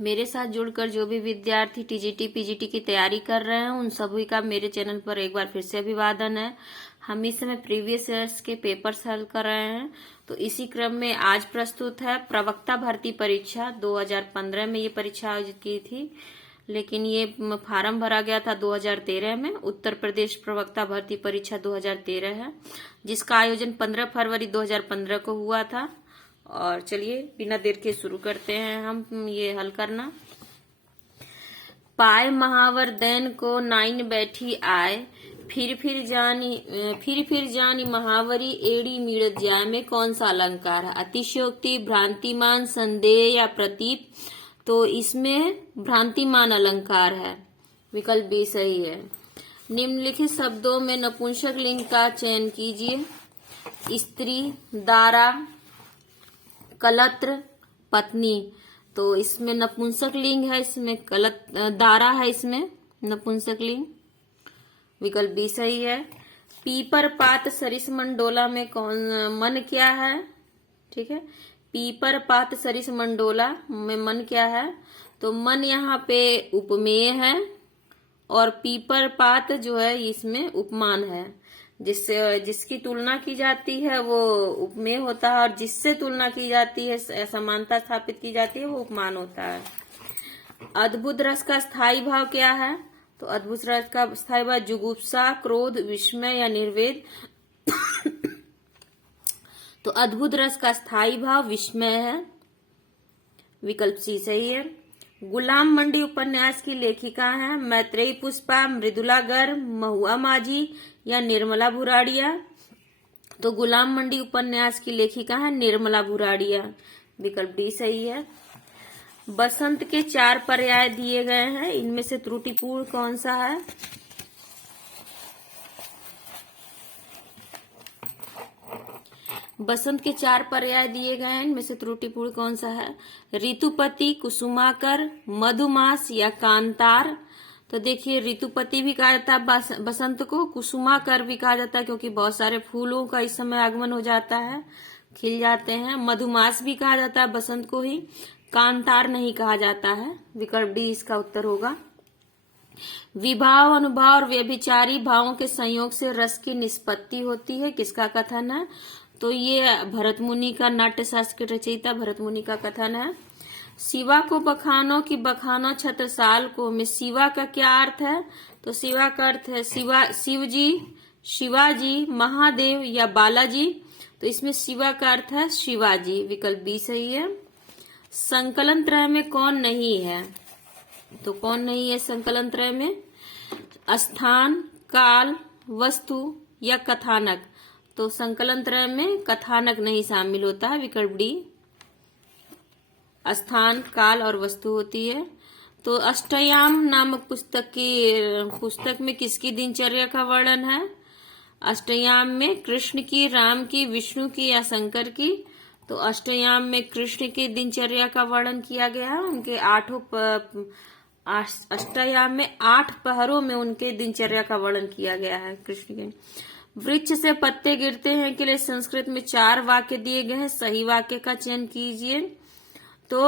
मेरे साथ जुड़कर जो भी विद्यार्थी टीजीटी पीजीटी की तैयारी कर रहे हैं उन सभी का मेरे चैनल पर एक बार फिर से अभिवादन है। हम इस समय प्रीवियस ईयर्स के पेपर्स हल कर रहे हैं, तो इसी क्रम में आज प्रस्तुत है प्रवक्ता भर्ती परीक्षा। 2015 में ये परीक्षा आयोजित की थी, लेकिन ये फार्म भरा गया था 2013 में। उत्तर प्रदेश प्रवक्ता भर्ती परीक्षा 2013 है, जिसका आयोजन 15 फरवरी 2015 को हुआ था। और चलिए बिना देर के शुरू करते हैं हम ये हल करना। पाए महावर दैन को नाइन बैठी आए, फिर जानी महावरी एड़ी मिड़त जाए में कौन सा अलंकार है? अतिशयोक्ति, भ्रांतिमान, संदेह या प्रतीत? तो इसमें भ्रांतिमान अलंकार है, विकल्प बी सही है। निम्नलिखित शब्दों में नपुंसक लिंग का चयन कीजिए। स्त्री, दारा, कलत्र, पत्नी। तो इसमें नपुंसक लिंग है, इसमें दारा है, इसमें नपुंसक लिंग, विकल्प बी सही है। पीपर पात सरिस मंडोला में कौन मन क्या है? ठीक है, पीपर पात सरिस मंडोला में मन क्या है? तो मन यहाँ पे उपमेय है और पीपर पात जो है इसमें उपमान है। जिसकी तुलना की जाती है वो उपमेय होता है और जिससे तुलना की जाती है, समानता स्थापित की जाती है, वो उपमान होता है। अद्भुत रस का स्थायी भाव क्या है? तो अद्भुत रस का स्थायी भाव जुगुप्सा, क्रोध, विस्मय या निर्वेद। तो अद्भुत रस का स्थायी भाव विस्मय है, विकल्प सी सही है। गुलाम मंडी उपन्यास की लेखिका है मैत्रेयी पुष्पा, मृदुला गर्ग, महुआ माझी या निर्मला भुराड़िया? तो गुलाम मंडी उपन्यास की लेखिका है निर्मला भुराड़िया, विकल्प डी सही है। बसंत के 4 पर्याय दिए गए हैं, इनमें से त्रुटिपूर्ण कौन सा है? बसंत के 4 पर्याय दिए गए हैं, इनमें से त्रुटिपूर्ण कौन सा है? ऋतुपति, कुसुमाकर, मधुमास या कांतार? तो देखिए, ऋतुपति भी कहा जाता है बसंत को, कुसुमाकर भी कहा जाता है क्योंकि बहुत सारे फूलों का इस समय आगमन हो जाता है, खिल जाते हैं। मधुमास भी कहा जाता है बसंत को ही, कांतार नहीं कहा जाता है, विकल्प डी इसका उत्तर होगा। विभाव, अनुभाव और व्यभिचारी भावों के संयोग से रस की निष्पत्ति होती है, किसका कथन है? तो ये भरत मुनि का, नाट्य शास्त्र के रचयिता भरत मुनि का कथन है। शिवा को बखानो की बखानो छत्रसाल को में शिवा का क्या अर्थ है? तो शिवा का अर्थ है शिवजी, शिवाजी, महादेव या बालाजी? तो इसमें शिवा का अर्थ है शिवाजी, विकल्प बी सही है। संकलन त्रय में कौन नहीं है? तो कौन नहीं है संकलन त्रय में? स्थान, काल, वस्तु या कथानक? तो संकलन त्रय में कथानक नहीं शामिल होता है, विकल्प डी। स्थान, काल और वस्तु होती है। तो अष्टयाम नामक पुस्तक में किसकी दिनचर्या का वर्णन है? अष्टयाम में कृष्ण की, राम की, विष्णु की या शंकर की? तो अष्टयाम में कृष्ण की दिनचर्या का वर्णन किया गया है। उनके अष्टयाम में 8 पहरों में उनके दिनचर्या का वर्णन किया गया है कृष्ण के। वृक्ष से पत्ते गिरते हैं के लिए संस्कृत में 4 वाक्य दिए गए हैं, सही वाक्य का चयन कीजिए। तो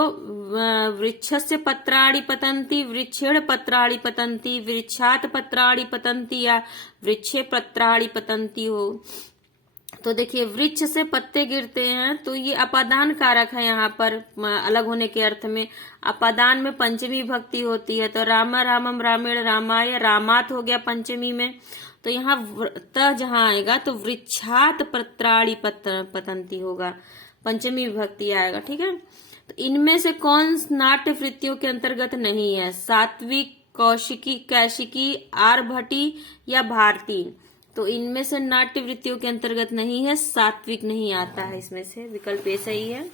वृक्षस्य पत्राणि पतन्ति, वृक्षेण पत्राणि पतन्ति, वृक्षात पत्राणि पतन्ति या वृक्षे पत्राणि पतन्ति हो। तो देखिए, वृक्ष से पत्ते गिरते हैं तो ये अपादान कारक है, यहाँ पर अलग होने के अर्थ में। अपादान में पंचमी भक्ति होती है, तो राम रामम रामेण रामाय, रामात हो गया पंचमी में। तो यहाँ त जहाँ आएगा तो वृक्षात पत्राणि पतन्ति होगा, पंचमी विभक्ति आएगा, ठीक है। तो इनमें से कौन नाट्य वृत्तियों के अंतर्गत नहीं है? सात्विक, कौशिकी, कैशिकी, आर्भटी या भारती? तो इनमें से नाट्य वृत्तियों के अंतर्गत नहीं है, सात्विक नहीं आता है इसमें से, विकल्प ए सही है।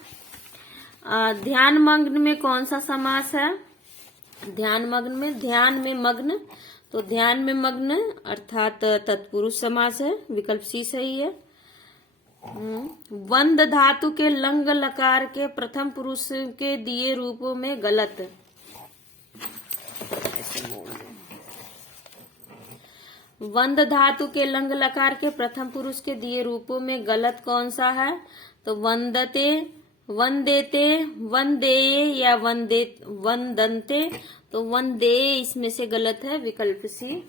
ध्यान मग्न में कौन सा समास है? ध्यान में मग्न, तो ध्यान में मग्न अर्थात तत्पुरुष समास है, विकल्प सी सही है। वंद धातु के लंग लकार के प्रथम पुरुष के दिए रूपों में गलत? वंद धातु के लंग लकार के प्रथम पुरुष के दिए रूपों में गलत कौन सा है? तो वंदते, वंदेते, वंदेये या वंदन्ते, तो वंदे इसमें से गलत है, विकल्प सी।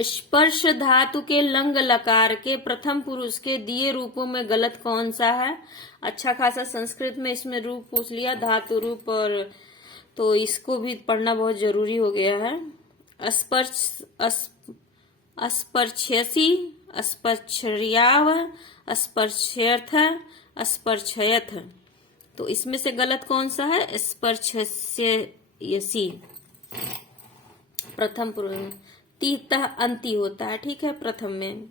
स्पर्श धातु के लंग लकार के प्रथम पुरुष के दिए रूपों में गलत कौन सा है? अच्छा खासा संस्कृत में इसमें रूप पूछ लिया, धातु रूप, और तो इसको भी पढ़ना बहुत जरूरी हो गया है। स्पर्शयसि, स्पर्शर्याव, स्पर्शयथ, स्पर्शयथ, तो इसमें से गलत कौन सा है? स्पर्शयसि, प्रथम पुरुष, तीतः अंति होता है, ठीक है, प्रथम में।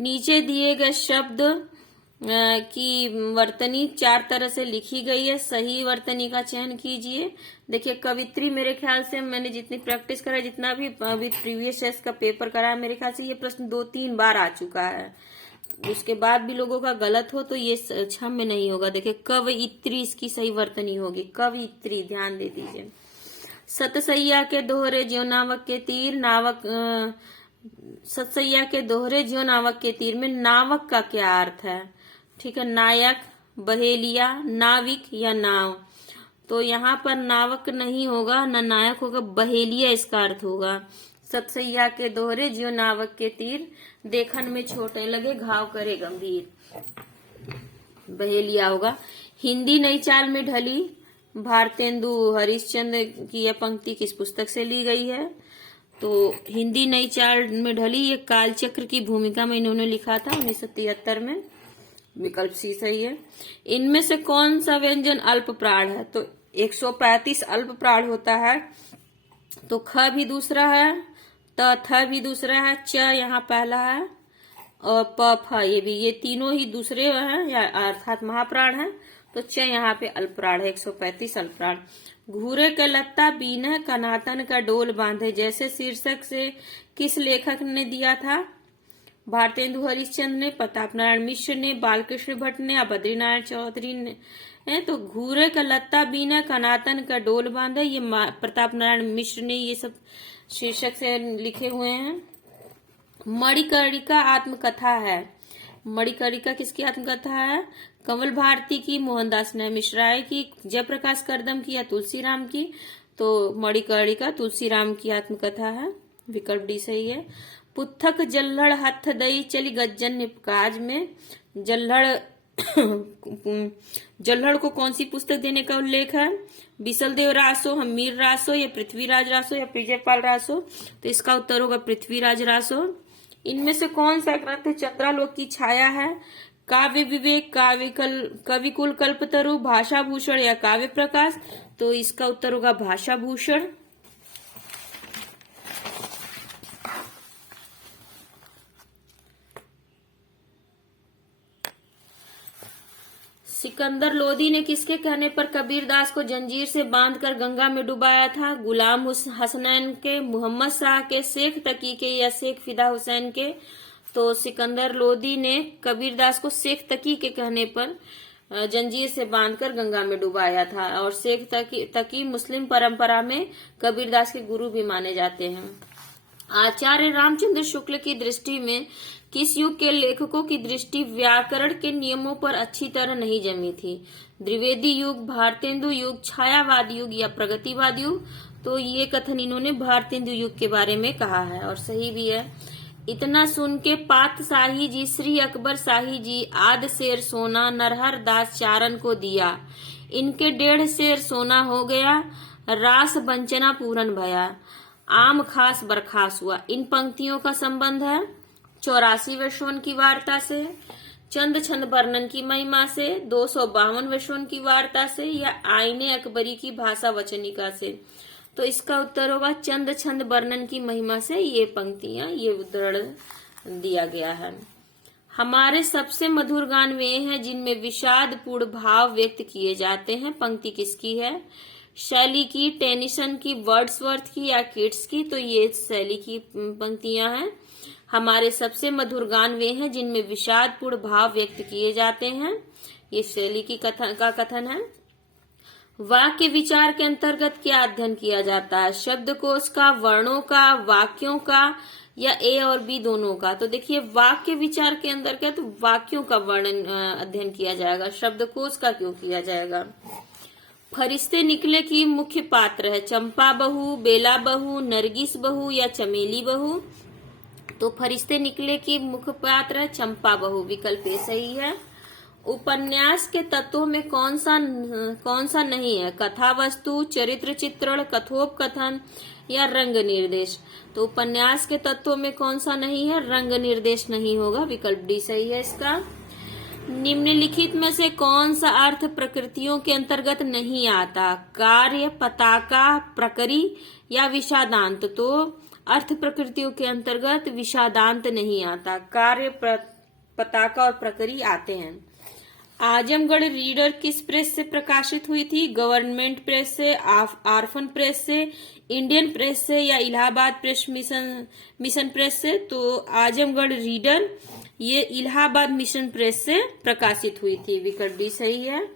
नीचे दिए गए शब्द की वर्तनी 4 तरह से लिखी गई है, सही वर्तनी का चयन कीजिए। देखिए कवित्री, मेरे ख्याल से मैंने जितनी प्रैक्टिस करा, जितना भी अभी प्रीवियस टेस्ट का पेपर करा, मेरे ख्याल से ये प्रश्न 2-3 बार आ चुका है। उसके बाद भी लोगों का गलत हो तो ये क्षम में नहीं होगा। देखिए कवयित्री इसकी सही वर्तनी होगी, कवयित्री, ध्यान दे दीजिए। सतसैया के दोहरे ज्यों नावक के तीर, नावक, सतसैया के दोहरे ज्यों नावक के तीर में नावक का क्या अर्थ है? ठीक है, नायक, बहेलिया, नाविक या नाव, तो यहाँ पर नावक नहीं होगा, न नायक होगा, बहेलिया इसका अर्थ होगा। सतसैया के दोहरे ज्यों नावक के तीर, देखन में छोटे लगे घाव करे गंभीर, बहेलिया होगा। हिंदी नई चाल में ढली, भारतेंदु हरिश्चंद्र की यह पंक्ति किस पुस्तक से ली गई है? तो हिंदी नई चाल में ढली, ये कालचक्र की भूमिका में इन्होंने लिखा था 1973 में, विकल्प सी सही है। इनमें से कौन सा व्यंजन अल्प प्राण है? तो 135 अल्प प्राण होता है, तो ख भी दूसरा है, थ भी दूसरा है, च यहाँ पहला है, और प फ ये भी, ये तीनों ही दूसरे हैं, या अर्थात महाप्राण है, तो च यहाँ पे अल्पप्राण है, 135 अल्पप्राण। घूरे का लत्ता बीने कनातन का डोल बांधे, जैसे शीर्षक से किस लेखक ने दिया था? भारतेंदु हरिश्चंद्र ने, प्रताप नारायण मिश्र ने, बालकृष्ण भट्ट ने या बद्रीनारायण चौधरी ने। तो घूरे का लत्ता बीने कनातन का डोल बांधे, ये प्रताप नारायण मिश्र ने ये सब शीर्षक से लिखे हुए हैं। मणिकर्णिका आत्मकथा है, मणिकर्णिका किसकी आत्मकथा है? कमल भारती की, मोहनदास मिश्राय की, जयप्रकाश करदम की या तुलसीराम की? तो मणिकर्णिका तुलसीराम की आत्मकथा है, विकल्प डी सही है। पुत्थक जल्लड़ हथ दई चली गज्जन निपकाज में, जल्लड़ को कौन सी पुस्तक देने का उल्लेख है? बिसलदेव रासो, हमीर रासो या पृथ्वीराज रासो या प्रिजयपाल रासो? तो इसका उत्तर होगा पृथ्वीराज रासो। इनमें से कौन सा ग्रंथ चंद्रालोक की छाया है? काव्य विवेक, कविकुल कल्पतरु, भाषा भूषण या काव्य प्रकाश? तो इसका उत्तर होगा भाषा भूषण। सिकंदर लोदी ने किसके कहने पर कबीरदास को जंजीर से बांधकर गंगा में डुबाया था? गुलाम हसनैन के, मोहम्मद शाह के, शेख तकी के या शेख फिदा हुसैन के? तो सिकंदर लोदी ने कबीरदास को शेख तकी के कहने पर जंजीर से बांधकर गंगा में डुबाया था, और शेख तकी मुस्लिम परंपरा में कबीरदास के गुरु भी माने जाते हैं। आचार्य रामचंद्र शुक्ल की दृष्टि में किस युग के लेखकों की दृष्टि व्याकरण के नियमों पर अच्छी तरह नहीं जमी थी? द्विवेदी युग, भारतेंदु युग, छायावाद युग या प्रगतिवाद युग? तो ये कथन इन्होंने भारतेंदु युग के बारे में कहा है, और सही भी है। इतना सुन के पात शाही जी, श्री अकबर शाही जी, आध शेर सोना नरहर दास चारण को दिया, इनके 1.5 शेर सोना हो गया, रास बंचना पूरन भया, आम खास बरखास हुआ। इन पंक्तियों का संबंध है 84 विश्वन की वार्ता से, चंद छंद वर्णन की महिमा से, 252 विश्वन की वार्ता से, या आईने अकबरी की भाषा वचनिका से? तो इसका उत्तर होगा चंद छंद वर्णन की महिमा से ये पंक्तियां, ये उदाहरण दिया गया है। हमारे सबसे मधुर गान वे हैं जिनमें विषादपूर्ण भाव व्यक्त किए जाते हैं। पंक्ति किसकी है? शैली की, टेनिसन की, वर्ड्सवर्थ की या किट्स की? तो ये शैली की पंक्तियां हैं। हमारे सबसे मधुर गान वे हैं जिनमें विषादपूर्ण भाव व्यक्त किए जाते हैं, ये शैली की का कथन है। वाक्य विचार के अंतर्गत क्या अध्ययन किया जाता है? शब्दकोश का, वर्णों का, वाक्यों का या ए और बी दोनों का। तो देखिए वाक्य विचार के अंदर क्या, तो वाक्यों का वर्णन अध्ययन किया जाएगा, शब्दकोश का क्यों किया जाएगा। फरिश्ते निकले की मुख्य पात्र है चंपा बहू, बेला बहू, नरगिस बहू या चमेली बहू। तो फरिश्ते निकले की मुख्य पात्र है चंपा बहू, विकल्प ए सही है। उपन्यास के तत्वों में कौन सा नहीं है, कथा वस्तु, चरित्र चित्रण, कथोपकथन या रंग निर्देश। तो उपन्यास के तत्वों में कौन सा नहीं है, रंग निर्देश नहीं होगा, विकल्प डी सही है इसका। निम्नलिखित में से कौन सा अर्थ प्रकृतियों के अंतर्गत नहीं आता, कार्य, पताका, प्रकरी या विषादांत। तो अर्थ प्रकृतियों के अंतर्गत विषादांत नहीं आता, कार्य, पताका और प्रकरी आते हैं। आजमगढ़ रीडर किस प्रेस से प्रकाशित हुई थी, गवर्नमेंट प्रेस से, आर्फन प्रेस से, इंडियन प्रेस से या इलाहाबाद प्रेस मिशन प्रेस से। तो आजमगढ़ रीडर ये इलाहाबाद मिशन प्रेस से प्रकाशित हुई थी, विकल्प डी सही है।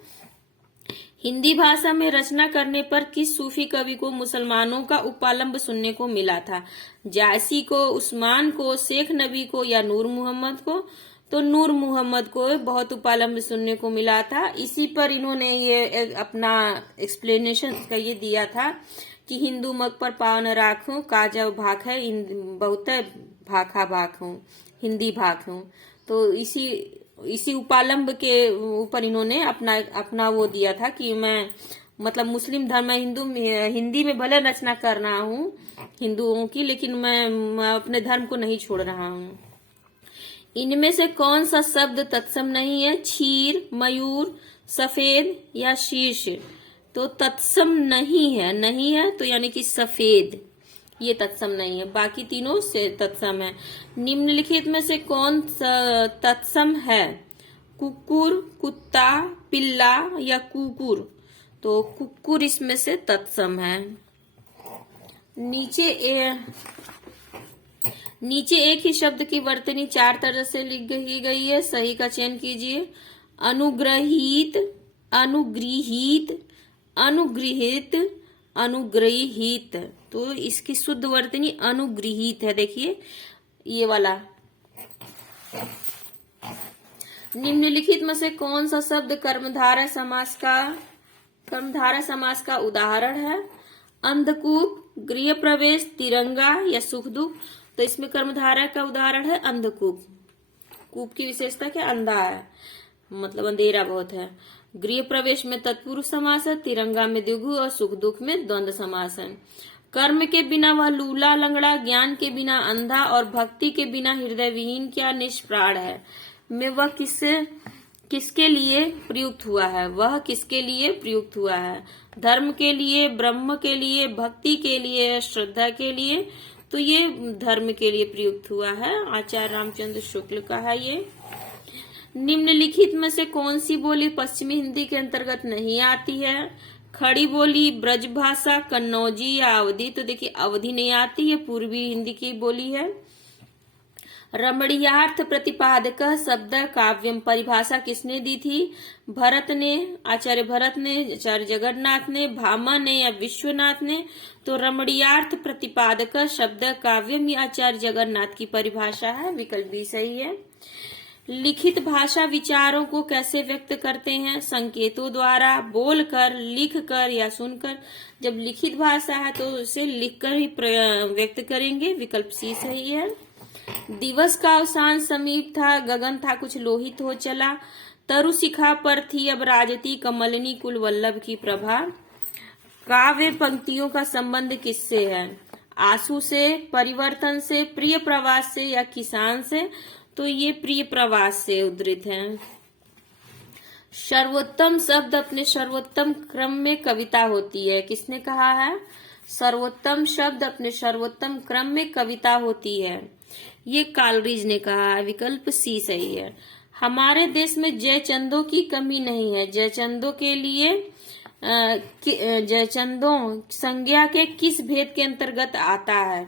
हिंदी भाषा में रचना करने पर किस सूफी कवि को मुसलमानों का उपालंब सुनने को मिला था, जायसी को, उस्मान को, शेख नबी को या नूर मोहम्मद को। तो नूर मोहम्मद को बहुत उपालंब सुनने को मिला था। इसी पर इन्होंने ये अपना एक्सप्लेनेशन का ये दिया था कि हिंदू मग पर पावन राखूं, काजा भाख है बहुत भाखा भाख हूँ, हिंदी भाख हूँ। तो इसी उपालंब के ऊपर इन्होंने अपना वो दिया था कि मैं मतलब मुस्लिम धर्म में हिंदी में भले रचना कर रहा हूँ हिंदुओं की, लेकिन मैं अपने धर्म को नहीं छोड़ रहा हूँ। इनमें से कौन सा शब्द तत्सम नहीं है, क्षीर, मयूर, सफेद या शीर्ष। तो तत्सम नहीं है तो यानी कि सफेद ये तत्सम नहीं है, बाकी तीनों से तत्सम है। निम्नलिखित में से कौन सा तत्सम है, कुकुर, कुत्ता, पिल्ला या कुकुर। तो कुकुर इसमें से तत्सम है। नीचे एक ही शब्द की वर्तनी 4 तरह से लिखी गई है, सही का चयन कीजिए। अनुग्रहित, अनुगृहित, अनुगृहित, अनुग्रहित। तो इसकी शुद्ध वर्तनी अनुगृहित है, देखिए ये वाला। निम्नलिखित में से कौन सा शब्द कर्मधारय समास का उदाहरण है, अंधकूप, गृह प्रवेश, तिरंगा या सुख दुख। तो इसमें कर्मधारय का उदाहरण है अंधकूप। कूप की विशेषता क्या, अंधा है, मतलब अंधेरा बहुत है। गृह प्रवेश में तत्पुरुष समास है, तिरंगा में द्विगु और सुख दुख में द्वंद्व समास है। कर्म के बिना वह लूला लंगड़ा, ज्ञान के बिना अंधा और भक्ति के बिना हृदय विहीन क्या निष्प्राण है। में वह किसके लिए प्रयुक्त हुआ है, वह किसके लिए प्रयुक्त हुआ है, धर्म के लिए, ब्रह्म के लिए, भक्ति के लिए, श्रद्धा के लिए। तो ये धर्म के लिए प्रयुक्त हुआ है, आचार्य रामचंद्र शुक्ल का है ये। निम्नलिखित में से कौन सी बोली पश्चिमी हिंदी के अंतर्गत नहीं आती है, खड़ी बोली, ब्रज भाषा, कन्नौजी या अवधी। तो देखिए अवधी नहीं आती, ये पूर्वी हिंदी की बोली है। रमणीयार्थ प्रतिपादक शब्द काव्यम परिभाषा किसने दी थी, भरत ने, आचार्य भरत ने, आचार्य जगन्नाथ ने, भामा ने या विश्वनाथ ने। तो रमणीयार्थ प्रतिपादक शब्द काव्यम ये आचार्य जगन्नाथ की परिभाषा है, विकल्प बी सही है। लिखित भाषा विचारों को कैसे व्यक्त करते हैं, संकेतों द्वारा, बोलकर, लिखकर या सुनकर। जब लिखित भाषा है तो उसे लिखकर ही व्यक्त करेंगे, विकल्प सी सही है। दिवस का अवसान समीप था, गगन था कुछ लोहित हो चला, तरु शिखा पर थी अब राजती कमलनी कुल वल्लभ की प्रभा। काव्य पंक्तियों का संबंध किससे है, आंसू से, परिवर्तन से, प्रिय प्रवास से या किसान से। तो ये प्रिय प्रवास से उद्धृत है। सर्वोत्तम शब्द अपने सर्वोत्तम क्रम में कविता होती है, किसने कहा है, सर्वोत्तम शब्द अपने सर्वोत्तम क्रम में कविता होती है, ये कालरीज ने कहा है, विकल्प सी सही है। हमारे देश में जयचंदों की कमी नहीं है, जयचंदों के लिए जयचंदों संज्ञा के किस भेद के अंतर्गत आता है,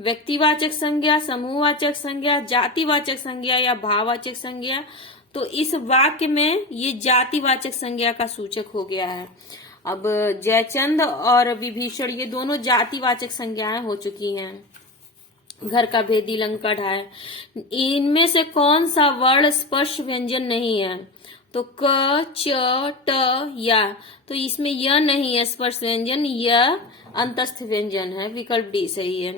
व्यक्तिवाचक संज्ञा, समूहवाचक संज्ञा, जातिवाचक संज्ञा या भाववाचक संज्ञा। तो इस वाक्य में ये जातिवाचक संज्ञा का सूचक हो गया है। अब जयचंद और विभीषण ये दोनों जातिवाचक संज्ञाएं हो चुकी हैं। घर का भेदी लंका ढाए। इनमें से कौन सा वर्ण स्पर्श व्यंजन नहीं है? तो क, च, ट, या। तो इसमें य नहीं है स्पर्श व्यंजन, य अंतस्थ व्यंजन है। विकल्प डी सही है।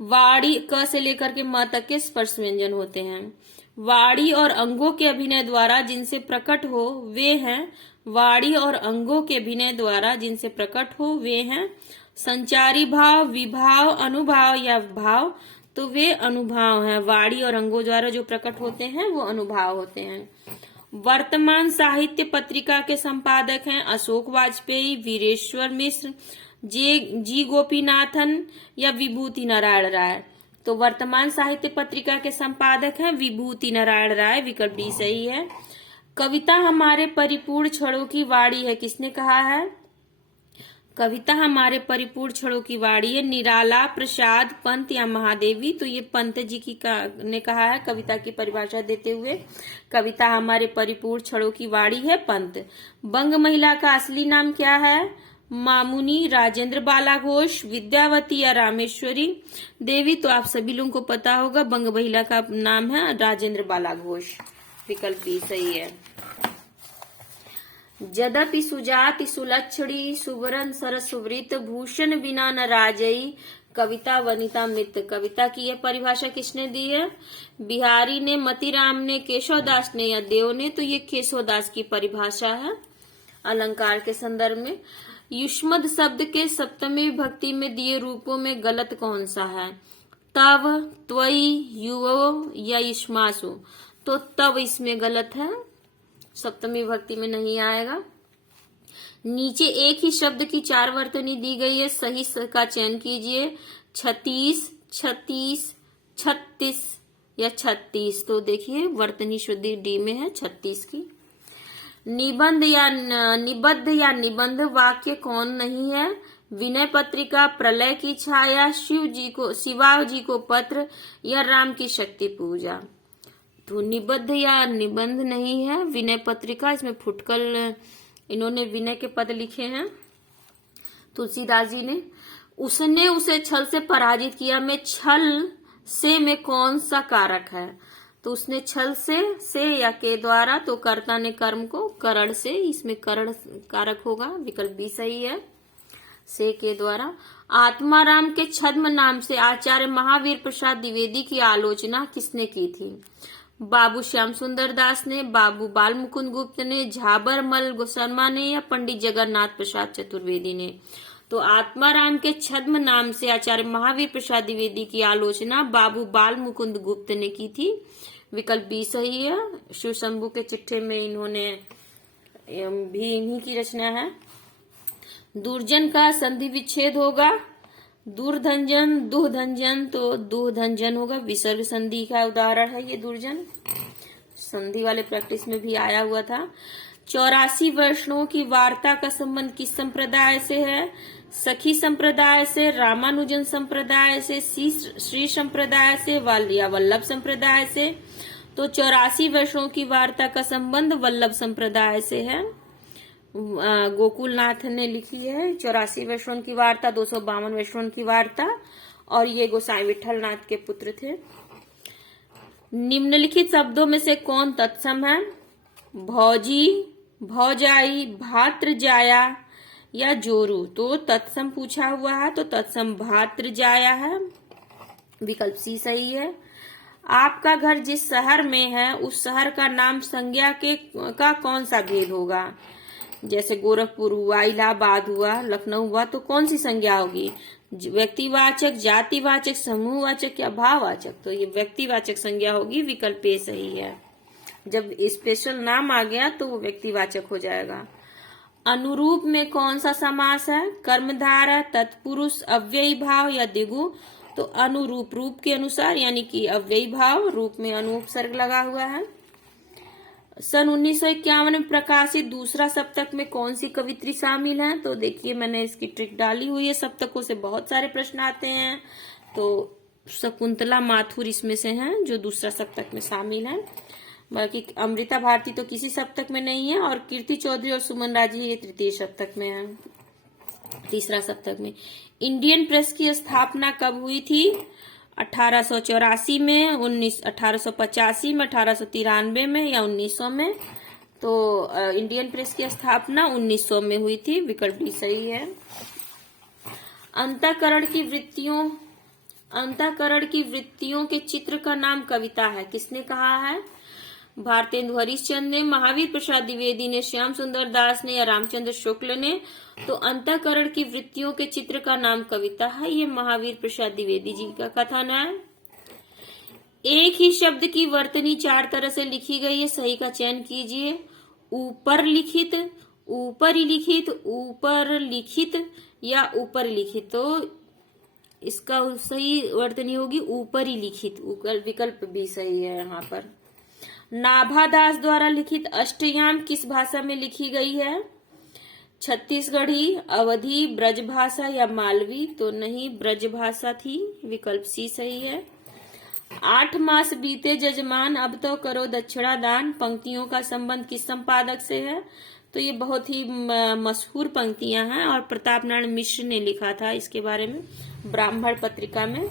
वाणी क से लेकर के म तक के स्पर्श व्यंजन होते हैं। वाणी और अंगों के अभिनय द्वारा जिनसे प्रकट हो वे हैं। वाणी और अंगों के अभिनय द्वारा जिनसे प्रकट हो वे हैं संचारी भाव, विभाव, अनुभाव या भाव। तो वे अनुभाव हैं। वाणी और अंगों द्वारा जो प्रकट होते हैं वो अनुभाव होते हैं। वर्तमान साहित्य पत्रिका के संपादक हैं अशोक वाजपेयी, वीरेश्वर मिश्र, जी गोपीनाथन या विभूति नारायण राय। तो वर्तमान साहित्य पत्रिका के संपादक हैं विभूति नारायण राय। विकल्प डी सही है। कविता हमारे परिपूर्ण क्षणों की वाणी है, किसने कहा है? कविता हमारे परिपूर्ण क्षणों की वाणी है निराला, प्रसाद, पंत या महादेवी। तो ये पंत जी ने कहा है कविता की परिभाषा देते हुए। कविता हमारे परिपूर्ण क्षणों की वाणी है पंत। बंग महिला का असली नाम क्या है? मामुनी, राजेंद्र बाला घोष, विद्यावती या रामेश्वरी देवी। तो आप सभी लोगों को पता होगा बंग महिला का नाम है राजेंद्र बाला घोष। विकल्प बी सही है। यद्यपि सुजाति सुलक्षणी सुवरन सरस सुवृत भूषण बिना न राजई कविता वनिता मित्र। कविता की यह परिभाषा किसने दी है? बिहारी ने, मतीराम ने, केशवदास ने या देव ने। तो ये केशवदास की परिभाषा है अलंकार के संदर्भ में। युष्मद शब्द के सप्तमी विभक्ति में दिए रूपों में गलत कौन सा है? तव, त्वयि, युवो या युष्मासु। तो तव इसमें गलत है, सप्तमी विभक्ति में नहीं आएगा। नीचे एक ही शब्द की 4 वर्तनी दी गई है, सही का चयन कीजिए। 36, 36, 36 या 36। तो देखिए वर्तनी शुद्धि डी में है 36 की। निबंध या निबंध वाक्य कौन नहीं है? विनय पत्रिका, प्रलय की छाया, शिवा जी को पत्र या राम की शक्ति पूजा। तो निबद्ध या निबंध नहीं है विनय पत्रिका। इसमें फुटकल इन्होंने विनय के पद लिखे हैं तुलसीदास जी ने। उसने उसे छल से पराजित किया में छल से में कौन सा कारक है? तो उसने छल से या के द्वारा। तो कर्ता ने कर्म को करण से, इसमें करण कारक होगा। विकल्प बी सही है, से के द्वारा। आत्माराम के छद्म नाम से आचार्य महावीर प्रसाद द्विवेदी की आलोचना किसने की थी? बाबू श्याम सुंदर दास ने, बाबू बाल मुकुंद गुप्त ने, झाबर मल शर्मा ने या पंडित जगन्नाथ प्रसाद चतुर्वेदी ने। तो आत्माराम के छद्म नाम से आचार्य महावीर प्रसाद द्विवेदी की आलोचना बाबू बाल मुकुंद गुप्त ने की थी। विकल्प बी सही है। शिव शंभू के चिट्ठे में इन्होंने भी इन्हीं की रचना है। दुर्जन का संधि विच्छेद होगा दुर्धंजन, दुहधंजन। तो दुहधंजन होगा, विसर्ग संधि का उदाहरण है ये दुर्जन। संधि वाले प्रैक्टिस में भी आया हुआ था। 84 वैष्णवों की वार्ता का संबंध किस संप्रदाय से है? सखी संप्रदाय से, रामानुजन संप्रदाय से, श्री संप्रदाय से या वल्लभ संप्रदाय से। तो 84 वैष्णवों की वार्ता का संबंध वल्लभ संप्रदाय से है। गोकुलनाथ ने लिखी है 84 वैष्णवों की वार्ता, 252 वैष्णवों की वार्ता, और ये गोसाई विठल नाथ के पुत्र थे। निम्नलिखित शब्दों में से कौन तत्सम है? भौजी, भौजाई, भात्रजाया या जोरू। तो तत्सम पूछा हुआ है, तो तत्सम भात्रजाया है। विकल्प सी सही है। आपका घर जिस शहर में है उस शहर का नाम संज्ञा का कौन सा भेद होगा? जैसे गोरखपुर हुआ, इलाहाबाद हुआ, लखनऊ हुआ। तो कौन सी संज्ञा होगी? व्यक्तिवाचक, जातिवाचक, समूहवाचक या भाववाचक। तो ये व्यक्तिवाचक संज्ञा होगी। विकल्प ए सही है। जब स्पेशल नाम आ गया तो वो व्यक्तिवाचक हो जाएगा। अनुरूप में कौन सा समास है? कर्मधारय, तत्पुरुष, अव्ययी भाव या दिगु। तो अनुरूप, रूप के अनुसार यानी कि अव्ययी भाव, रूप में अनुपसर्ग लगा हुआ है। सन 1951 में प्रकाशित दूसरा सप्तक में कौन सी कवित्री शामिल है? तो देखिए मैंने इसकी ट्रिक डाली हुई है। सप्तकों से बहुत सारे प्रश्न आते हैं। तो शकुंतला माथुर इसमें से हैं जो दूसरा सप्तक में शामिल है। बाकी अमृता भारती तो किसी सप्तक में नहीं है, और कीर्ति चौधरी और सुमन राजी ये तृतीय सप्तक में है, तीसरा सप्तक में। इंडियन प्रेस की स्थापना कब हुई थी? 1884 में, 1885 में, 1893 में या 1900 में। तो इंडियन प्रेस की स्थापना 1900 में हुई थी। विकल्प डी सही है। अंतःकरण की वृत्तियों के चित्र का नाम कविता है, किसने कहा है? भारतेंदु हरिश्चंद्र ने, महावीर प्रसाद द्विवेदी ने, श्याम सुंदर दास ने या रामचंद्र शुक्ल ने? तो अंतःकरण की वृत्तियों के चित्र का नाम कविता है, ये महावीर प्रसाद द्विवेदी जी का कथन है। एक ही शब्द की वर्तनी 4 तरह से लिखी गई है, सही का चयन कीजिए। ऊपर लिखित, ऊपरी लिखित, ऊपर लिखित या ऊपर लिखित। तो इसका सही वर्तनी होगी ऊपरी लिखित। विकल्प भी सही है यहाँ पर। नाभादास द्वारा लिखित अष्टयाम किस भाषा में लिखी गई है? छत्तीसगढ़ी, अवधी, ब्रज भाषा या मालवी? तो नहीं, ब्रज भाषा थी। विकल्प सी सही है। 8 मास बीते जजमान अब तो करो दक्षिणा दान, पंक्तियों का संबंध किस संपादक से है? तो ये बहुत ही मशहूर पंक्तियां हैं और प्रताप नारायण मिश्र ने लिखा था इसके बारे में ब्राह्मण पत्रिका में।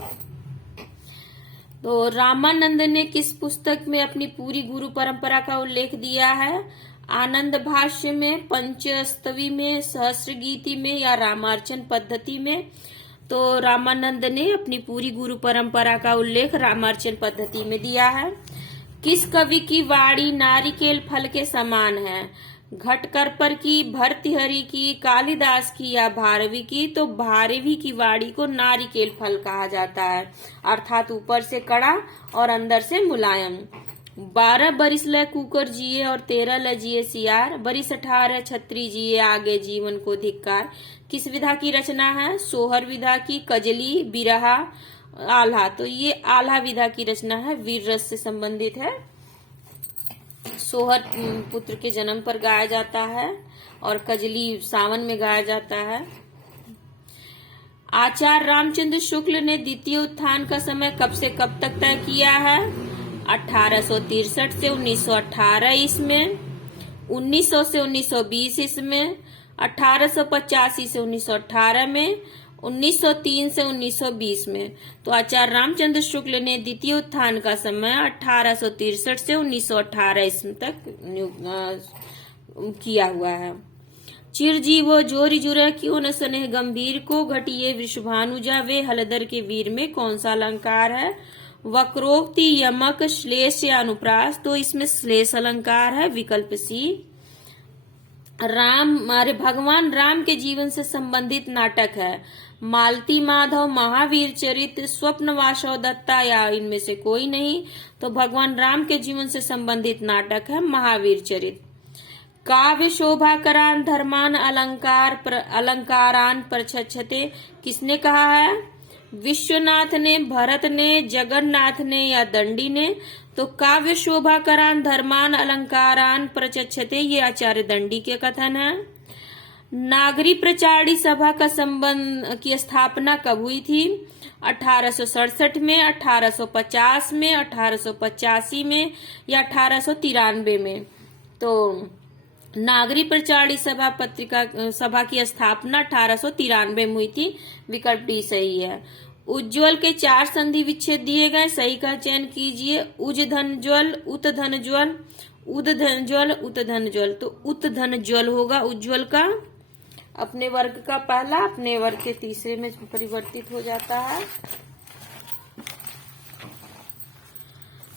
तो रामानंद ने किस पुस्तक में अपनी पूरी गुरु परंपरा का उल्लेख दिया है? आनंद भाष्य में, पंचस्तवी में, सहस्त्र गीति में या रामार्चन पद्धति में? तो रामानंद ने अपनी पूरी गुरु परंपरा का उल्लेख रामार्चन पद्धति में दिया है। किस कवि की वाणी नारिकेल फल के समान है? घटकरपर की, भर्तृहरि की, कालिदास की या भारवी की? तो भारवी की वाणी को नारिकेल फल कहा जाता है, अर्थात ऊपर से कड़ा और अंदर से मुलायम। 12 बरिस लय कुकर जिए और 13 लय जिए सियार, बरिस 18 छत्री जिए आगे जीवन को धिक्कार। किस विधा की रचना है? सोहर विधा की, कजली, बिरहा, आल्हा? तो ये आल्हा विधा की रचना है, वीर रस से संबंधित है। सोहर पुत्र के जन्म पर गाया जाता है और कजली सावन में गाया जाता है। आचार्य रामचंद्र शुक्ल ने द्वितीय उत्थान का समय कब से कब तक तय किया है? 1863 से 1918 ईस्वी, 1900 से 1920 ईस्वी, 1885 से 1918 में, 1903 से 1920 में। तो आचार्य रामचंद्र शुक्ल ने द्वितीय उत्थान का समय 1863 से 1918 ईस्वी तक किया हुआ है। चिरजीवो जोरी जुरे क्यों न स्नेह गंभीर को, घटिये वृषभानुजा वे हलदर के वीर में कौन सा अलंकार है? वक्रोक्ति, यमक, श्लेष या अनुप्रास? तो इसमें श्लेष अलंकार है। विकल्प सी। भगवान राम के जीवन से संबंधित नाटक है। मालती माधव, महावीर चरित, स्वप्न वासव दत्ता या इनमें से कोई नहीं? तो भगवान राम के जीवन से संबंधित नाटक है महावीर चरित। काव्य शोभाकरान धर्मान अलंकारान प्रच्छते, किसने कहा है? विश्वनाथ ने, भरत ने, जगन्नाथ ने या दंडी ने? तो काव्य शोभाकरान धर्मान अलंकारान प्रच्छते, ये आचार्य दंडी के कथन है। नागरी प्रचारणी सभा का संबंध की स्थापना कब हुई थी? 1867 में, 1850 में, 1885 में या 1893 में? तो नागरी प्रचारणी सभा की स्थापना 1893 में हुई थी। विकल्प डी सही है। उज्ज्वल के 4 संधि विच्छेद दिए गए, सही का चयन कीजिए। उज धन ज्वल, उत धन ज्वल, उद धन ज्वल, उत धन ज्वल। तो उत धन ज्वल होगा उज्ज्वल का। अपने वर्ग का पहला अपने वर्ग के तीसरे में परिवर्तित हो जाता है।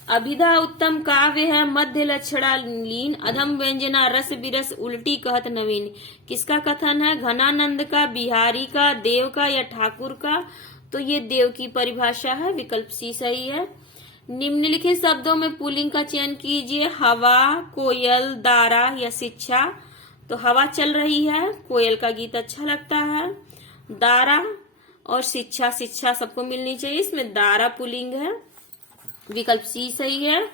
अभिधा उत्तम काव्य है, मध्य लक्षणा लीन, अधम व्यंजना रस बिरस उल्टी कहत नवीन। किसका कथन है? घनानंद का, बिहारी का, देव का या ठाकुर का? तो ये देव की परिभाषा है। विकल्प सी सही है। निम्नलिखित शब्दों में पुल्लिंग का चयन कीजिए। हवा, कोयल, दारा या शिक्षा? तो हवा चल रही है, कोयल का गीत अच्छा लगता है, दारा और शिक्षा, शिक्षा सबको मिलनी चाहिए, इसमें दारा पुल्लिंग है। विकल्प सी सही है।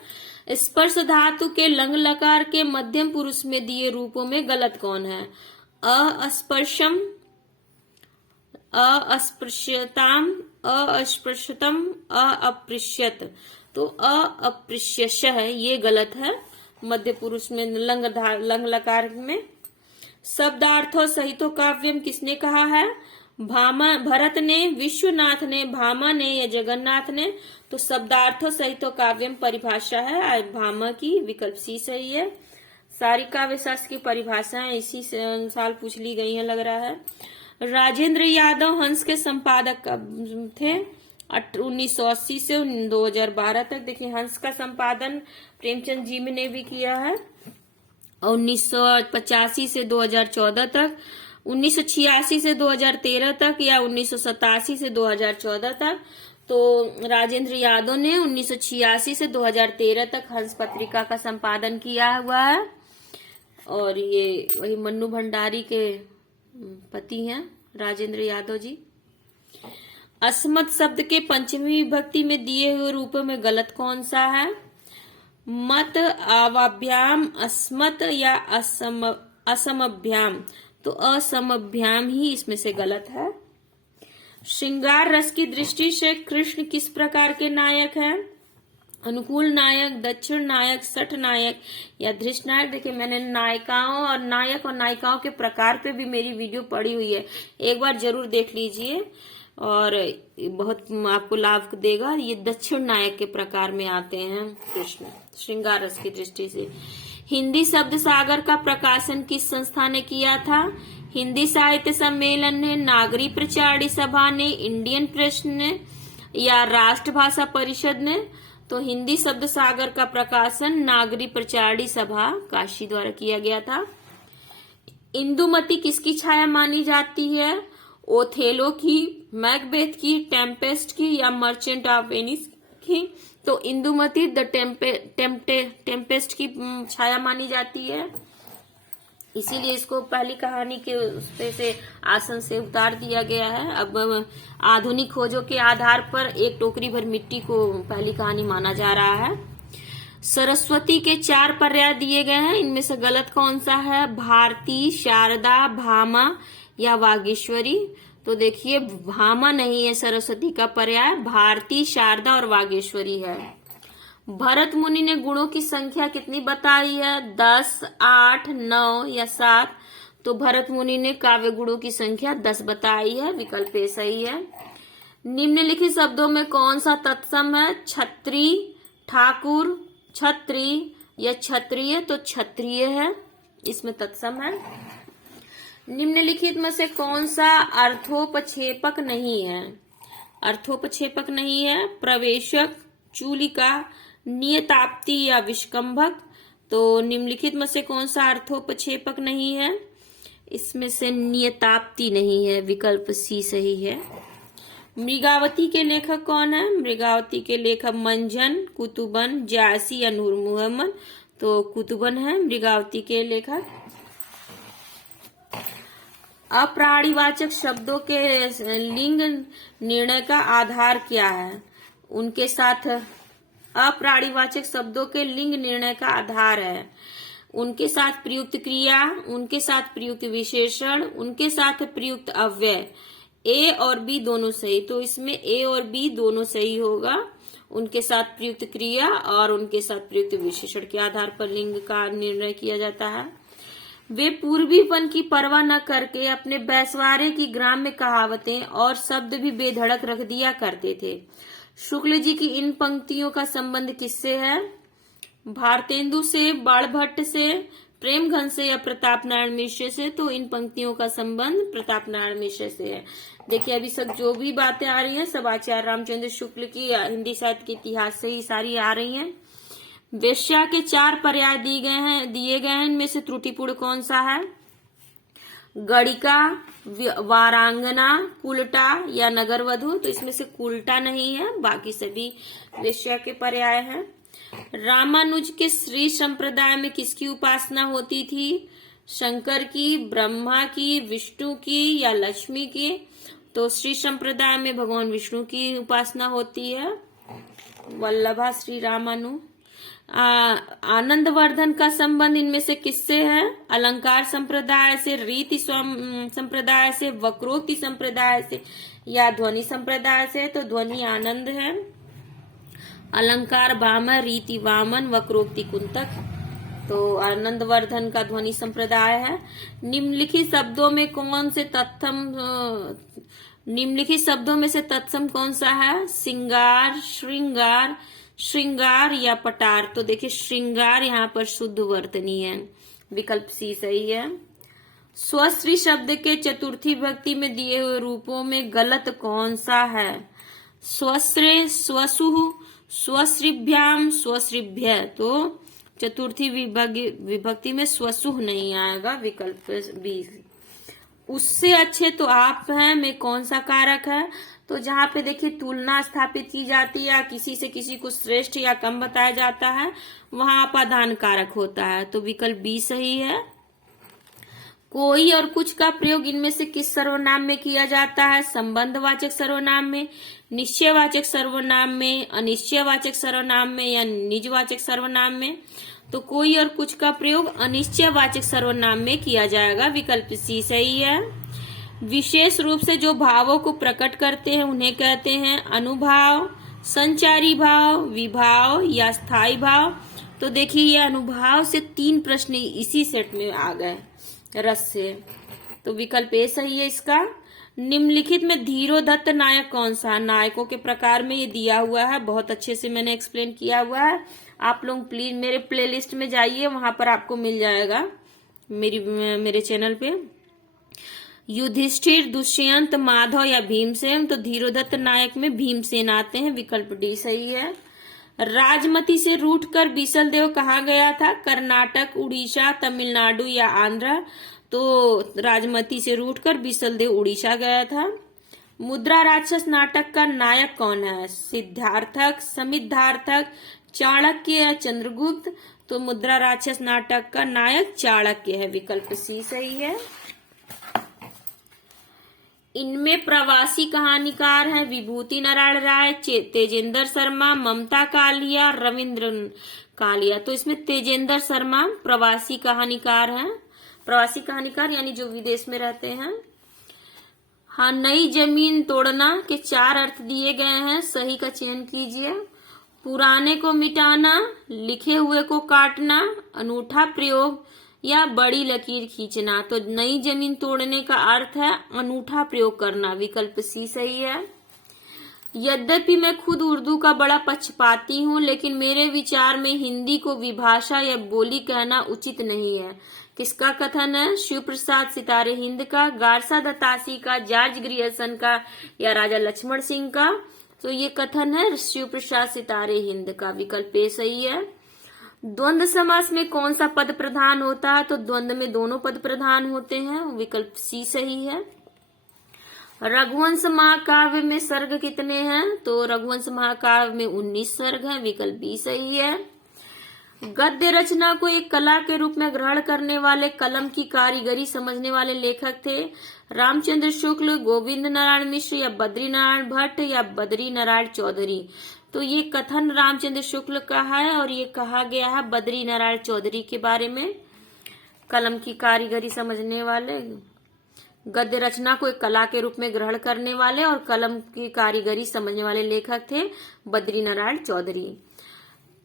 स्पर्श धातु के लंग लकार के मध्यम पुरुष में दिए रूपों में गलत कौन है? अस्पर्शम, अस्पृश्यताम, अस्पृश्यतम, अपृश्यत। तो अपृश्यश है, ये गलत है मध्य पुरुष में लंग लकार में। शब्दार्थों सहितो काव्यम किसने कहा है? भामा भरत ने, विश्वनाथ ने, भामा ने या जगन्नाथ ने। तो शब्दार्थों सहित तो काव्यम परिभाषा है भामा की, विकल्प सी सही है। सारी काव्य शास्त्र की परिभाषाएं इसी साल पूछ ली गई हैं लग रहा है। राजेंद्र यादव हंस के संपादक थे 1980 से 2012 तक। देखिए हंस का संपादन प्रेमचंद जी ने भी किया है 1985 से 2014 तक, 1986 से 2013 तक या 1987 से 2014 तक। तो राजेंद्र यादव ने 1986 से 2013 तक हंस पत्रिका का संपादन किया हुआ है और ये वही मन्नू भंडारी के पति हैं राजेंद्र यादव जी। अस्मत् शब्द के पंचमी विभक्ति में दिए हुए रूपों में गलत कौन सा है? मत, अवाभ्याम, अस्मत् या असमभ्याम। तो असमभ्याम ही इसमें से गलत है। श्रृंगार रस की दृष्टि से कृष्ण किस प्रकार के नायक हैं? अनुकूल नायक, दक्षिण नायक, सठ नायक या धृष्ट नायक। देखिए मैंने नायिकाओं और नायक और नायिकाओं के प्रकार पे भी मेरी वीडियो पड़ी हुई है, एक बार जरूर देख लीजिए और बहुत आपको लाभ देगा। ये दक्षिण नायक के प्रकार में आते हैं कृष्ण श्रृंगार रस की दृष्टि से। हिंदी शब्द सागर का प्रकाशन किस संस्था ने किया था? हिंदी साहित्य सम्मेलन ने, नागरी प्रचारणी सभा ने, इंडियन प्रेस ने या राष्ट्रभाषा परिषद ने। तो हिंदी शब्द सागर का प्रकाशन नागरी प्रचारणी सभा काशी द्वारा किया गया था। इंदुमती किसकी छाया मानी जाती है? ओथेलो की, मैकबेथ की, टेम्पेस्ट की या मर्चेंट ऑफ वेनिस की। तो इंदुमती द टेम्पेस्ट की छाया मानी जाती है, इसीलिए इसको पहली कहानी के उसपे से आसन से उतार दिया गया है। अब आधुनिक खोजों के आधार पर एक टोकरी भर मिट्टी को पहली कहानी माना जा रहा है। सरस्वती के 4 पर्याय दिए गए हैं, इनमें से गलत कौन सा है? भारती, शारदा, भामा या वागीश्वरी। तो देखिए भामा नहीं है सरस्वती का पर्याय, भारती, शारदा और वागीश्वरी है। भरत मुनि ने गुणों की संख्या कितनी बताई है? 10, 8, 9 या 7। तो भरत मुनि ने काव्य गुणों की संख्या 10 बताई है, विकल्प ए सही है। निम्नलिखित शब्दों में कौन सा तत्सम है? छत्री, ठाकुर, छत्री या क्षत्रिय। तो क्षत्रिय है, इसमें तत्सम है। निम्नलिखित में से कौन सा अर्थोपक्षेपक नहीं है? अर्थोपक्षेपक नहीं है, प्रवेशक, चूलिका, नियताप्ति या विष्कंभक। तो निम्नलिखित में से कौन सा अर्थोपक्षेपक नहीं है? इसमें से नियताप्ति नहीं है, विकल्प सी सही है। मृगावती के लेखक कौन है? मृगावती के लेखक मंझन, कुतुबन, जासी या नूर मोहम्मद। तो कुतुबन है मृगावती के लेखक। अप्राणीवाचक शब्दों के लिंग निर्णय का आधार क्या है? उनके साथ अप्राणीवाचक शब्दों के लिंग निर्णय का आधार है उनके साथ प्रयुक्त क्रिया, उनके साथ प्रयुक्त विशेषण, उनके साथ प्रयुक्त अव्यय। ए और बी दोनों सही, तो इसमें ए और बी दोनों सही होगा। उनके साथ प्रयुक्त क्रिया और उनके साथ प्रयुक्त विशेषण के आधार पर लिंग का निर्णय किया जाता है। वे पूर्वीपन की परवाह न करके अपने बैसवारे की ग्राम्य कहावतें और शब्द भी बेधड़क रख दिया करते थे। शुक्ल जी की इन पंक्तियों का संबंध किससे है? भारतेंदु से, बाणभट्ट से, प्रेमघन से या प्रताप नारायण मिश्र से। तो इन पंक्तियों का संबंध प्रताप नारायण मिश्र से है। देखिए अभी सब जो भी बातें आ रही हैं सब आचार्य रामचंद्र शुक्ल की हिंदी साहित्य के इतिहास से ही सारी आ रही हैं। वेश्या के 4 पर्याय दिए गए हैं, इनमें से त्रुटिपूर्ण कौन सा है? गणिका, वारांगना, कुलटा या नगरवधु। तो इसमें से कुलटा नहीं है, बाकी सभी वेश्या के पर्याय हैं। रामानुज के श्री संप्रदाय में किसकी उपासना होती थी? शंकर की, ब्रह्मा की, विष्णु की या लक्ष्मी की। तो श्री संप्रदाय में भगवान विष्णु की उपासना होती है। वल्लभा श्री रामानु। आनंदवर्धन का संबंध इनमें से किससे है? अलंकार संप्रदाय से, रीति संप्रदाय से, वक्रोक्ति संप्रदाय से या ध्वनि संप्रदाय से। तो ध्वनि आनंद है, अलंकार वामन, रीति वामन, वक्रोक्ति कुंतक। तो आनंदवर्धन का ध्वनि संप्रदाय है। निम्नलिखित शब्दों में से तत्सम कौन सा है? सिंगार, श्रृंगार, श्रृंगार या पटार। तो देखिए श्रृंगार यहाँ पर शुद्ध वर्तनी है, विकल्प सी सही है। स्वश्री शब्द के चतुर्थी विभक्ति में दिए हुए रूपों में गलत कौन सा है? स्वश्रे, स्वसुः, स्वश्रिभ्याम, स्वश्रिभ्य। तो चतुर्थी विभक्ति में स्वसुः नहीं आएगा, विकल्प बी। उससे अच्छे तो आप हैं में कौन सा कारक है? तो जहाँ पे देखिए तुलना स्थापित की जाती है या किसी से किसी को श्रेष्ठ या कम बताया जाता है, वहां अपादान कारक होता है, तो विकल्प बी सही है। कोई और कुछ का प्रयोग इनमें से किस सर्वनाम में किया जाता है? संबंधवाचक सर्वनाम में, निश्चयवाचक सर्वनाम में, अनिश्चयवाचक सर्वनाम में या निजवाचक सर्वनाम में। तो कोई और कुछ का प्रयोग अनिश्चयवाचक सर्वनाम में किया जाएगा, विकल्प सी सही है। विशेष रूप से जो भावों को प्रकट करते हैं उन्हें कहते हैं अनुभाव, संचारी भाव, विभाव या स्थायी भाव। तो देखिए ये अनुभाव से 3 प्रश्न इसी सेट में आ गए रस से, तो विकल्प ए सही है इसका। निम्नलिखित में धीरोदत्त नायक कौन सा? नायकों के प्रकार में ये दिया हुआ है, बहुत अच्छे से मैंने एक्सप्लेन किया हुआ है। आप लोग प्लीज मेरे प्लेलिस्ट में जाइए, वहां पर आपको मिल जाएगा मेरे चैनल पे। युधिष्ठिर, दुष्यंत, माधव या भीमसेन। तो धीरोदत्त नायक में भीमसेन आते हैं, विकल्प डी सही है। राजमती से रूठकर बीसलदेव कहाँ गया था? कर्नाटक, उड़ीसा, तमिलनाडु या आंध्र। तो राजमती से रूठकर बीसलदेव उड़ीसा गया था। मुद्रा राक्षस नाटक का नायक कौन है? सिद्धार्थक, समिद्धार्थक, चाणक्य या चंद्रगुप्त। तो मुद्रा राक्षस नाटक का नायक चाणक्य है, विकल्प सी सही है। इनमें प्रवासी कहानीकार हैं विभूति नारायण राय, तेजेंद्र शर्मा, ममता कालिया, रविंद्र कालिया। तो इसमें तेजेंद्र शर्मा प्रवासी कहानीकार हैं, प्रवासी कहानीकार यानी जो विदेश में रहते हैं। हाँ, नई जमीन तोड़ना के 4 अर्थ दिए गए हैं, सही का चयन कीजिए। पुराने को मिटाना, लिखे हुए को काटना, अनूठा प्रयोग या बड़ी लकीर खींचना। तो नई जमीन तोड़ने का अर्थ है अनूठा प्रयोग करना, विकल्प सी सही है। यद्यपि मैं खुद उर्दू का बड़ा पक्षपाती हूँ, लेकिन मेरे विचार में हिंदी को विभाषा या बोली कहना उचित नहीं है। किसका कथन है? शिव प्रसाद सितारे हिंद का, गारसा दत्तासी का, जॉर्ज ग्रियर्सन का या राजा लक्ष्मण सिंह का। तो ये कथन है शिव प्रसाद सितारे हिंद का, विकल्प ए सही है। द्वंद्व समास में कौन सा पद प्रधान होता है? तो द्वंद्व में दोनों पद प्रधान होते हैं, विकल्प सी सही है। रघुवंश महाकाव्य में सर्ग कितने हैं? तो रघुवंश महाकाव्य में 19 सर्ग हैं, विकल्प बी सही है। गद्य रचना को एक कला के रूप में ग्रहण करने वाले, कलम की कारीगरी समझने वाले लेखक थे रामचंद्र शुक्ल, गोविंद नारायण मिश्र या बद्री नारायण भट्ट या बद्री नारायण चौधरी। तो ये कथन रामचंद्र शुक्ल का है और ये कहा गया है बद्री नारायण चौधरी के बारे में। कलम की कारीगरी समझने वाले, गद्य रचना को एक कला के रूप में ग्रहण करने वाले और कलम की कारीगरी समझने वाले लेखक थे बद्री नारायण चौधरी।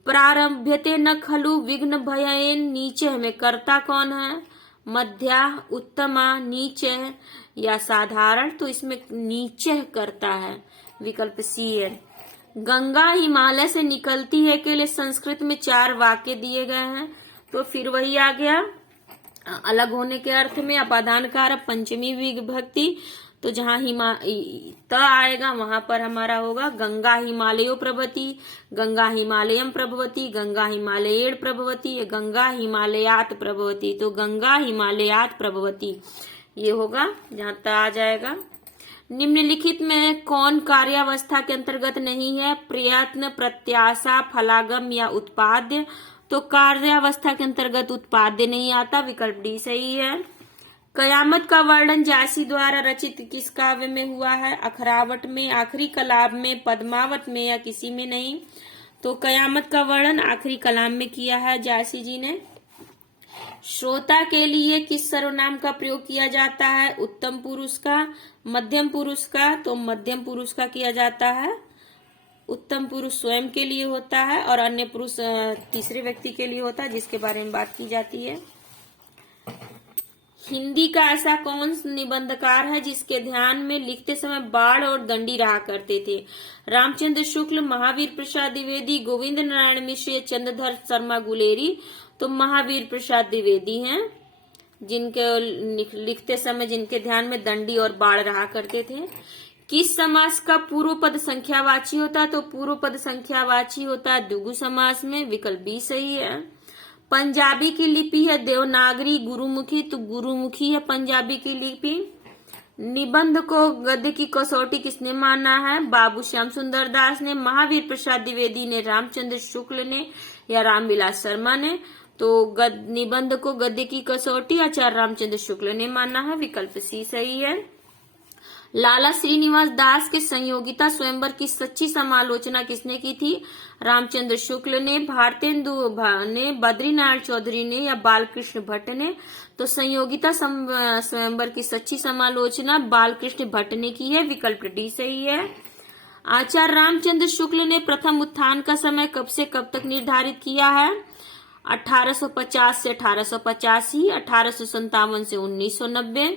प्रारंभ्यते न खलु विघ्न भयेन, नीचे में कर्ता कौन है? मध्या, उत्तमा, नीचे या साधारण। तो इसमें नीचे करता है, विकल्प सी है। गंगा हिमालय से निकलती है के लिए संस्कृत में 4 वाक्य दिए गए हैं, तो फिर वही आ गया अलग होने के अर्थ में अपादान कारक पंचमी विभक्ति। तो जहाँ त आएगा वहां पर हमारा होगा गंगा हिमालयो प्रभवती, गंगा हिमालयम प्रभवती, गंगा हिमालयेड़ प्रभवती, गंगा हिमालयात प्रभवती। तो गंगा हिमालयात प्रभवती ये होगा, जहाँ त आ जाएगा। निम्नलिखित में कौन कार्यावस्था के अंतर्गत नहीं है? प्रयत्न, प्रत्याशा, फलागम या उत्पाद्य। तो कार्यावस्था के अंतर्गत उत्पाद्य नहीं आता, विकल्प डी सही है। कयामत का वर्णन जायसी द्वारा रचित किस काव्य में हुआ है? अखरावट में, आखिरी कलाम में, पद्मावत में या किसी में नहीं। तो कयामत का वर्णन आखिरी कलाम में किया है जायसी जी ने। श्रोता के लिए किस सर्वनाम का प्रयोग किया जाता है? उत्तम पुरुष का, मध्यम पुरुष का। तो मध्यम पुरुष का किया जाता है, उत्तम पुरुष स्वयं के लिए होता है और अन्य पुरुष तीसरे व्यक्ति के लिए होता है, जिसके बारे में बात की जाती है। हिंदी का ऐसा कौन निबंधकार है जिसके ध्यान में लिखते समय बाढ़ और दंडी रहा करते थे? रामचंद्र शुक्ल, महावीर प्रसाद द्विवेदी, गोविंद नारायण मिश्र, चंद्रधर शर्मा गुलेरी। तो महावीर प्रसाद द्विवेदी हैं, जिनके लिखते समय जिनके ध्यान में दंडी और बाढ़ रहा करते थे। किस समास का पूर्व पद संख्यावाची होता है? तो पूर्व पद संख्यावाची होता है द्विगु समास में। विकल्प बी सही है। पंजाबी की लिपि है देवनागरी गुरुमुखी, तो गुरुमुखी है पंजाबी की लिपि। निबंध को गद्य की कसौटी किसने माना है? बाबू श्याम सुंदर दास ने, महावीर प्रसाद द्विवेदी ने, रामचंद्र शुक्ल ने या रामविलास शर्मा ने। तो निबंध को गद्य की कसौटी आचार्य रामचंद्र शुक्ल ने माना है। विकल्प सी सही है। लाला श्रीनिवास दास के संयोगिता स्वयंवर की सच्ची समालोचना किसने की थी? रामचंद्र शुक्ल ने, भारतेंदु ने, बद्रीनारायण चौधरी ने या बालकृष्ण भट्ट ने। तो संयोगिता स्वयंवर की सच्ची समालोचना बालकृष्ण भट्ट ने की है। विकल्प डी सही है। आचार्य रामचंद्र शुक्ल ने प्रथम उत्थान का समय कब से कब तक निर्धारित किया है? 1850 से 1885, 1857 से 1990,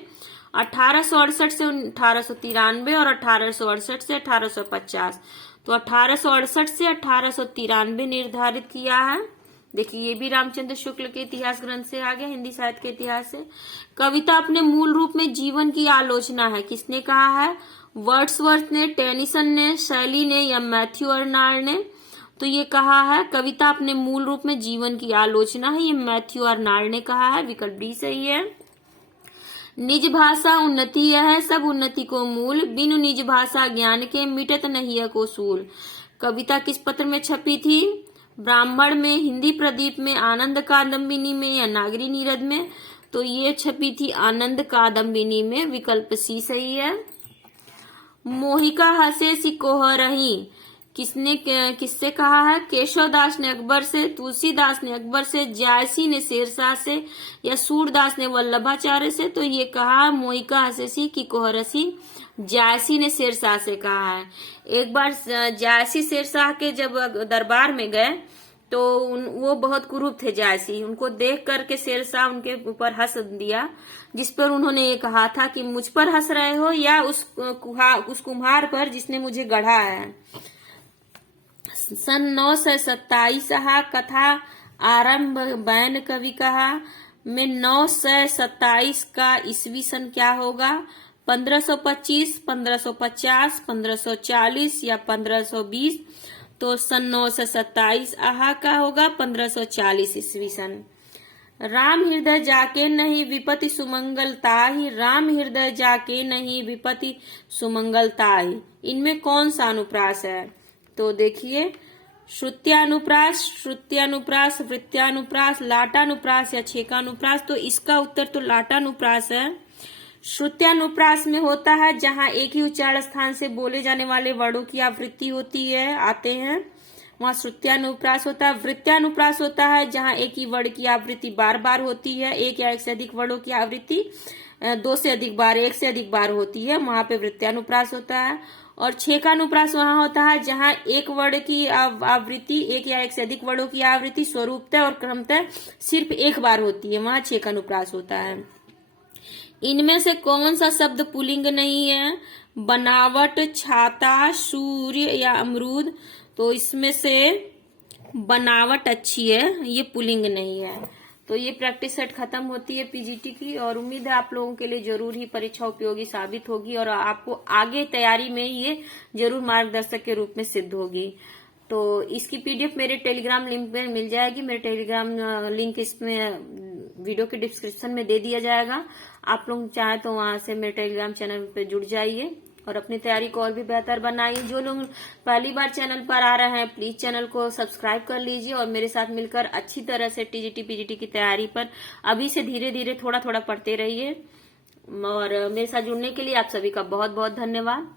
1868 से 1893 और 1868 से 1850। तो 1868 से 1893 निर्धारित किया है। देखिए, ये भी रामचंद्र शुक्ल के इतिहास ग्रंथ से आ गया, हिंदी साहित्य के इतिहास से। कविता अपने मूल रूप में जीवन की आलोचना है, किसने कहा है? वर्ड्सवर्थ ने, टेनिसन ने, शैली ने या मैथ्यू अर्नाल्ड ने। तो ये कहा है कविता अपने मूल रूप में जीवन की आलोचना है, ये मैथ्यू अर्नाल्ड ने कहा है। विकल्प डी सही है। निज भाषा उन्नति है, सब उन्नति को मूल, बिनु निज भाषा ज्ञान के मिटत नहीं को सूल। कविता किस पत्र में छपी थी? ब्राह्मण में, हिंदी प्रदीप में, आनंद कादम्बिनी में या नागरी नीरद में। तो ये छपी थी आनंद कादम्बिनी में। विकल्प सी सही है। मोहिका हसे सी कोहरही किससे कहा है? केशवदास ने अकबर से, तुलसीदास ने अकबर से, जायसी ने शेरशाह से या सूरदास ने वल्लभाचार्य से। तो ये कहा मोहिका हसेसी की कोहरसी जायसी ने शेरशाह से कहा है। एक बार जायसी शेरशाह के जब दरबार में गए तो वो बहुत कुरूप थे जायसी। उनको देख करके शेरशाह उनके ऊपर हंस दिया, जिस पर उन्होंने ये कहा था कि मुझ पर हंस रहे हो या उस कुम्हार पर जिसने मुझे गढ़ा है। सन 927 कथा आरंभ बैन कवि कहा में 927 का ईस्वी सन क्या होगा? 1525, 1550, 1540 या 1520। तो सन 927 का होगा 1540 ईस्वी सन। राम हृदय जाके नहीं विपति सुमंगलताहि, राम हृदय जाके नहीं विपति सुमंगलताहि। इनमें कौन सा अनुप्रास है? तो देखिए, श्रुत्यानुप्रास, श्रुत्यानुप्रास, वृत्यानुप्रास, लाटानुप्रास या छेकानुप्रास। तो इसका उत्तर तो लाटानुप्रास है। श्रुत्यानुप्रास में होता है जहां एक ही उच्चारण स्थान से बोले जाने वाले वर्णों की आवृत्ति होती है, आते हैं, वहां श्रुत्यानुप्रास होता है। वृत्यानुप्रास होता है जहां एक ही वर्ण की आवृत्ति बार बार होती है, एक या एक से अधिक वर्णों की आवृत्ति 2 से अधिक बार, 1 से अधिक बार होती है, वहां पे वृत्यानुप्रास होता है। और छेकानुप्रास वहां होता है जहां एक वर्ण की आवृत्ति, एक या एक से अधिक वर्णों की आवृत्ति स्वरूपतः और क्रमतः सिर्फ एक बार होती है, वहां छेकानुप्रास होता है। इनमें से कौन सा शब्द पुल्लिंग नहीं है? बनावट, छाता, सूर्य या अमरूद। तो इसमें से बनावट अच्छी है, ये पुल्लिंग नहीं है। तो ये प्रैक्टिस सेट खत्म होती है पीजीटी की, और उम्मीद है आप लोगों के लिए जरूर ही परीक्षा उपयोगी साबित होगी और आपको आगे तैयारी में ये जरूर मार्गदर्शक के रूप में सिद्ध होगी। तो इसकी पीडीएफ मेरे टेलीग्राम लिंक में मिल जाएगी। मेरे टेलीग्राम लिंक इसमें वीडियो के डिस्क्रिप्शन में दे दिया जाएगा। आप लोग चाहे तो वहां से मेरे टेलीग्राम चैनल पे जुड़ जाइए और अपनी तैयारी को और भी बेहतर बनाइए। जो लोग पहली बार चैनल पर आ रहे हैं प्लीज चैनल को सब्सक्राइब कर लीजिए और मेरे साथ मिलकर अच्छी तरह से टीजीटी पीजीटी की तैयारी पर अभी से धीरे धीरे थोड़ा थोड़ा पढ़ते रहिए। और मेरे साथ जुड़ने के लिए आप सभी का बहुत बहुत धन्यवाद।